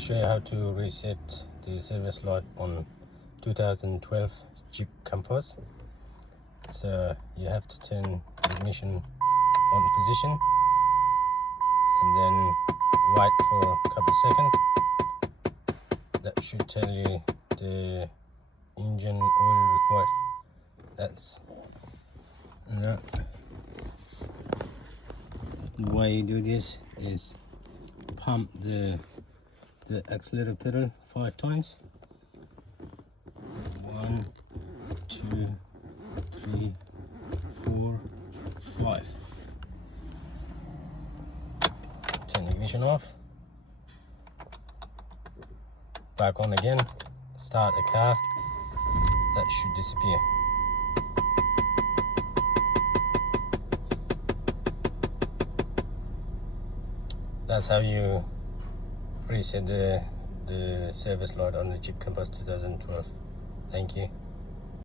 show you how to reset the service light on 2012 JEEP Campass. So you have to turn the ignition on position and then wait for a couple of seconds. That should tell you the engine oil required. That's the way you do this is pump the accelerator pedal 5 times. 1, 2, 3, 4, 5. Turn the ignition off. Back on again. Start the car. That should disappear. That's how you reset the service light on the JEEP Campass 2012. Thank you.